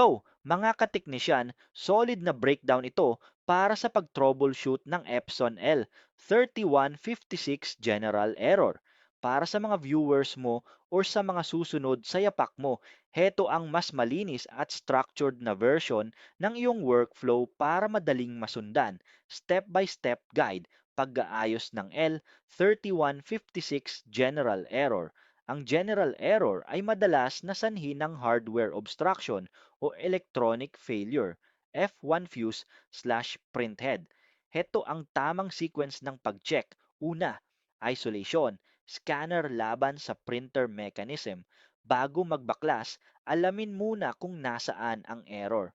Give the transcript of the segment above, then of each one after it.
Hello, mga kateknisyan, solid na breakdown ito para sa pag-troubleshoot ng Epson L3156 General Error. Para sa mga viewers mo or sa mga susunod sa yapak mo, heto ang mas malinis at structured na version ng iyong workflow para madaling masundan. Step-by-step guide pag-aayos ng L3156 General Error. Ang general error ay madalas na sanhi ng hardware obstruction o electronic failure, F1 fuse/printhead. Heto ang tamang sequence ng pag-check. Una, isolation, scanner laban sa printer mechanism. Bago magbaklas, alamin muna kung nasaan ang error.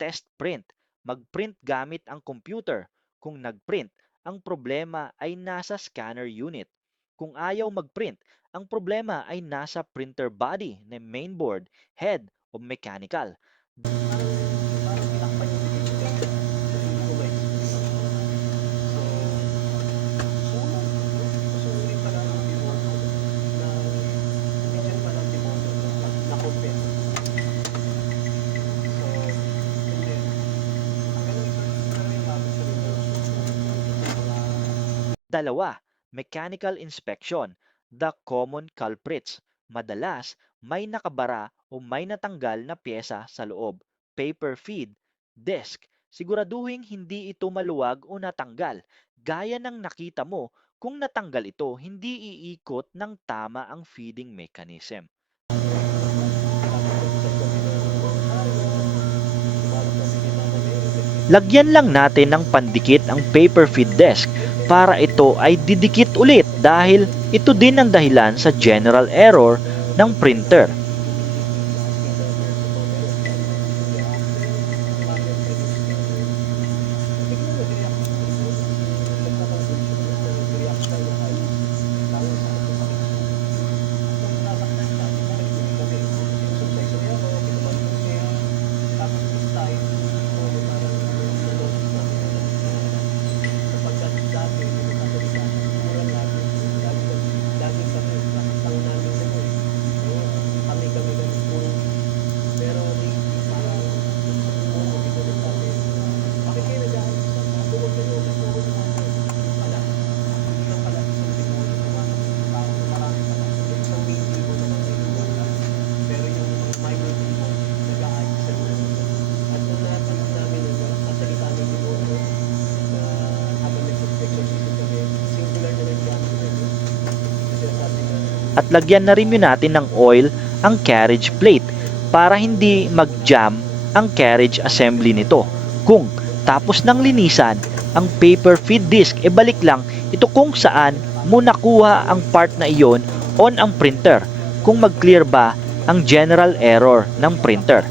Test print, mag-print gamit ang computer. Kung nag-print, ang problema ay nasa scanner unit. Kung ayaw mag-print, ang problema ay nasa printer body na mainboard, head o mechanical. Parang tinakpan yung binibigay niya kasi hindi ko ma-explain. Sulit pala ng demono na medyo pala demono na-compare. So, and then, ang ganun pero yung gamit sa Windows Dalawa, mechanical inspection. The common culprits. Madalas, may nakabara o may natanggal na pyesa sa loob. Paper feed, disk. Siguraduhin hindi ito maluwag o natanggal. Gaya ng nakita mo, kung natanggal ito, hindi iikot ng tama ang feeding mechanism. Lagyan lang natin ng pandikit ang paper feed desk para ito ay didikit ulit dahil ito din ang dahilan sa general error ng printer. At lagyan na rin natin ng oil ang carriage plate para hindi mag-jam ang carriage assembly nito. Kung tapos ng linisan ang paper feed disk, balik lang ito kung saan mo nakuha ang part na iyon on ang printer kung mag-clear ba ang general error ng printer.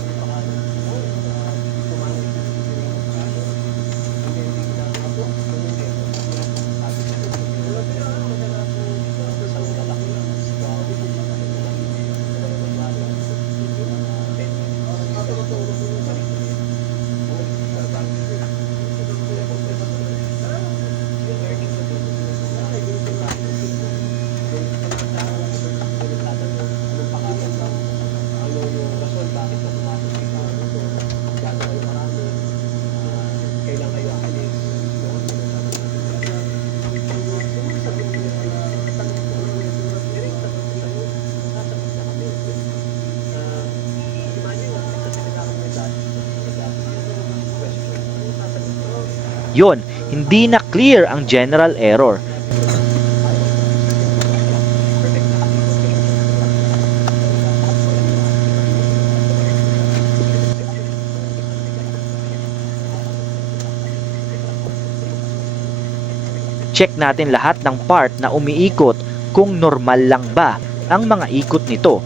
Yon, hindi na clear ang general error. Check natin lahat ng part na umiikot kung normal lang ba ang mga ikot nito.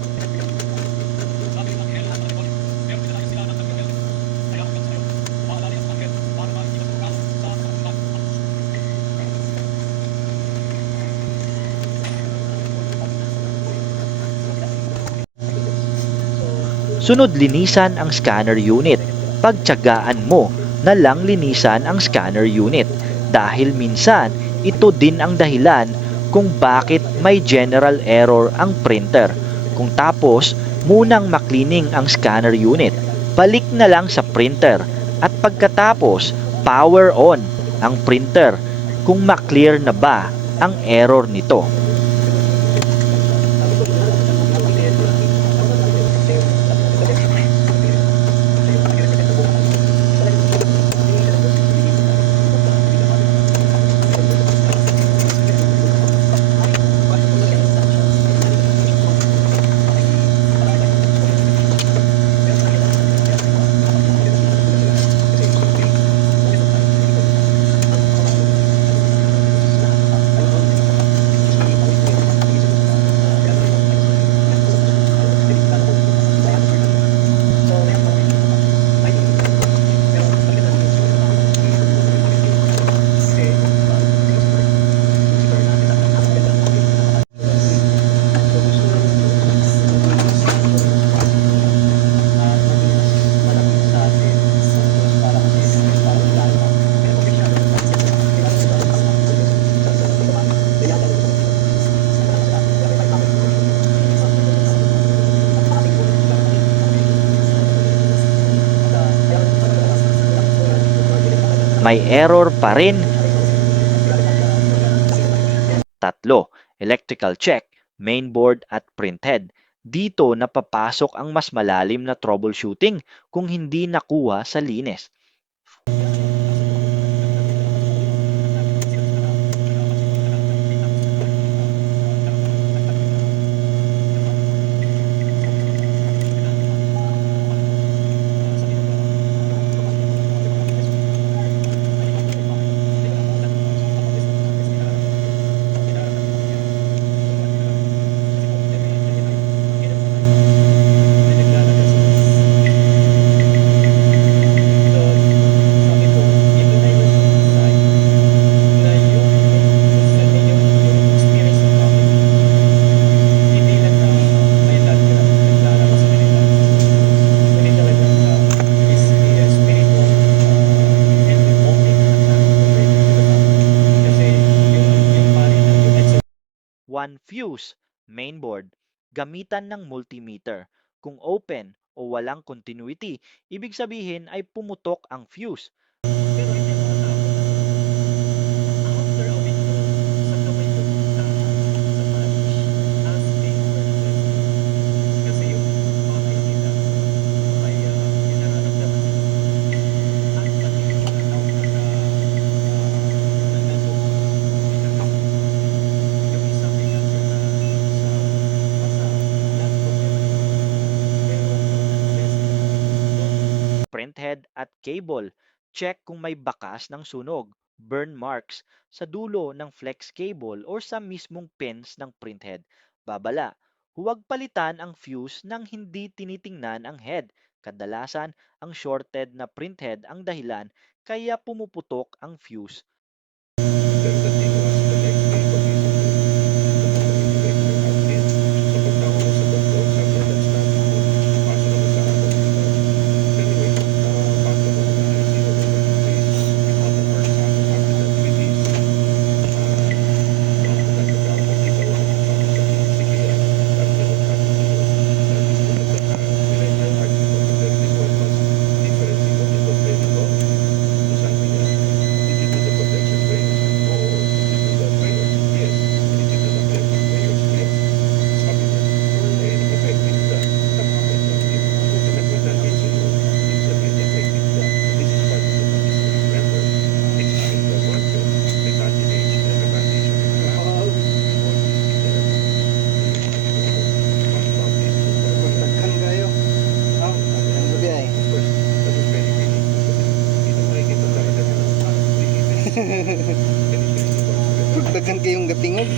Sunod, linisan ang scanner unit. Pagtiyagaan mo na lang linisan ang scanner unit dahil minsan ito din ang dahilan kung bakit may general error ang printer. Kung tapos, munang maklining ang scanner unit. balik na lang sa printer at pagkatapos power on ang printer kung maklear na ba ang error nito. May error pa rin. Tatlo, electrical check, mainboard at printhead. Dito napapasok ang mas malalim na troubleshooting kung hindi nakuha sa linis. One fuse, mainboard, gamitan ng multimeter. Kung open o walang continuity, ibig sabihin ay pumutok ang fuse. Printhead at cable. Check kung may bakas ng sunog, burn marks sa dulo ng flex cable or sa mismong pins ng printhead. Babala, huwag palitan ang fuse nang hindi tinitingnan ang head. Kadalasan, ang shorted na printhead ang dahilan kaya pumuputok ang fuse. Daghan kayong gatingog.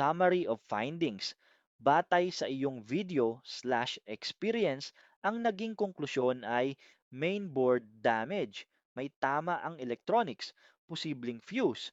Summary of findings. Batay sa iyong video/experience, ang naging konklusyon ay mainboard damage. May tama ang electronics, posibleng fuse,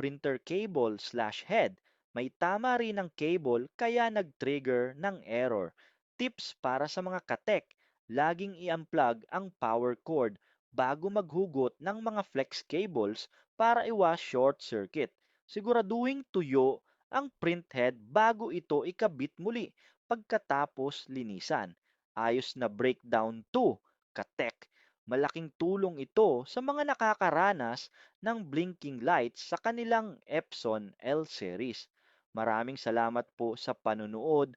printer cable/head. May tama rin ang cable kaya nag-trigger ng error. Tips para sa mga katek, laging i-unplug ang power cord bago maghugot ng mga flex cables para iwas short circuit. Siguraduhing tuyo ang printhead bago ito ikabit muli pagkatapos linisan. Ayos na breakdown 2, katek. Malaking tulong ito sa mga nakakaranas ng blinking lights sa kanilang Epson L series. Maraming salamat po sa panunood.